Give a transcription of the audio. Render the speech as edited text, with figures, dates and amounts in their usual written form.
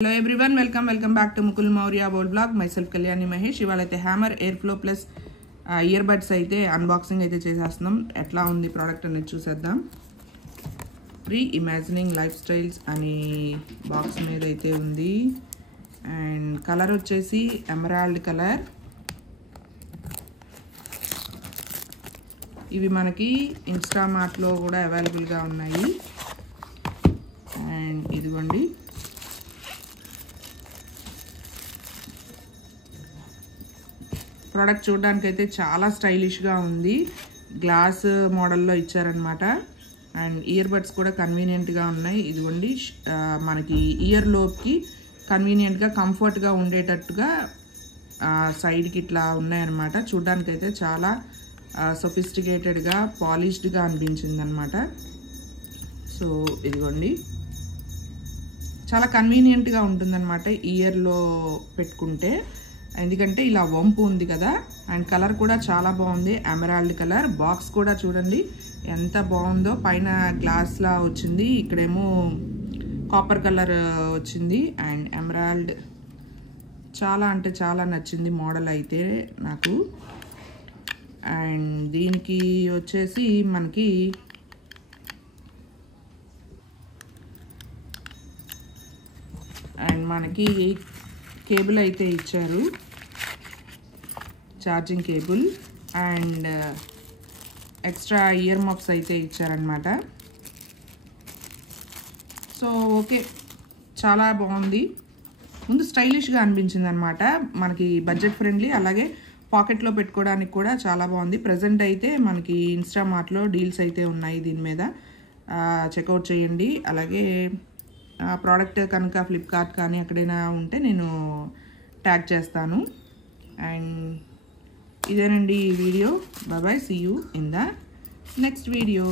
Hello everyone, welcome back to Mukul Maurya Bold Vlog. Myself Kalyani Mahesh. ఇవాళైతే hammer air flow plus earbuds అయితే unboxing అయితే చేసేస్తున్నాం. ఎట్లా ఉంది product అనేది చూసేద్దాం. ప్రీ ఇమాజినింగ్ లైఫ్ స్టైల్స్ అని బాక్స్ మీద అయితే ఉంది. అండ్ కలర్ వచ్చేసి ఎమరాల్డ్ కలర్. ఇవి మనకి ఇన్స్టామార్ట్లో కూడా అవైలబుల్గా ఉన్నాయి. అండ్ ఇదిగోండి, ప్రోడక్ట్ చూడడానికి అయితే చాలా స్టైలిష్గా ఉంది. గ్లాస్ మోడల్లో ఇచ్చారనమాట. అండ్ ఇయర్ బడ్స్ కూడా కన్వీనియంట్గా ఉన్నాయి. ఇదిగోండి, మనకి ఇయర్ లోప్కి కన్వీనియంట్గా కంఫర్ట్గా ఉండేటట్టుగా సైడ్కి ఇట్లా ఉన్నాయన్నమాట. చూడడానికి అయితే చాలా సొఫిస్టికేటెడ్గా పాలిష్డ్గా అనిపించింది అనమాట. సో ఇదిగోండి, చాలా కన్వీనియంట్గా ఉంటుందన్నమాట ఇయర్లో పెట్టుకుంటే. ఎందుకంటే ఇలా వంపు ఉంది కదా. అండ్ కలర్ కూడా చాలా బాగుంది, ఎమరాల్డ్ కలర్. బాక్స్ కూడా చూడండి ఎంత బాగుందో. పైన గ్లాస్లా వచ్చింది, ఇక్కడేమో కాపర్ కలర్ వచ్చింది. అండ్ ఎమరాల్డ్ చాలా అంటే చాలా నచ్చింది మోడల్ అయితే నాకు. అండ్ దీనికి వచ్చేసి మనకి కేబుల్ అయితే ఇచ్చారు, charging cable. And extra year muffs అయితే ఇచ్చారనమాట. సో ఓకే, చాలా బాగుంది. ముందు స్టైలిష్గా అనిపించింది అనమాట. మనకి బడ్జెట్ ఫ్రెండ్లీ, అలాగే పాకెట్లో పెట్టుకోవడానికి కూడా చాలా బాగుంది. ప్రజెంట్ అయితే మనకి ఇన్స్టామార్ట్లో డీల్స్ అయితే ఉన్నాయి దీని మీద, చెక్అవుట్ చేయండి. అలాగే ప్రోడక్ట్ కనుక ఫ్లిప్కార్ట్ కానీ ఎక్కడైనా ఉంటే నేను ట్యాగ్ చేస్తాను. అండ్ ఇదేనండి ఈ video. Bye, see you in the next video.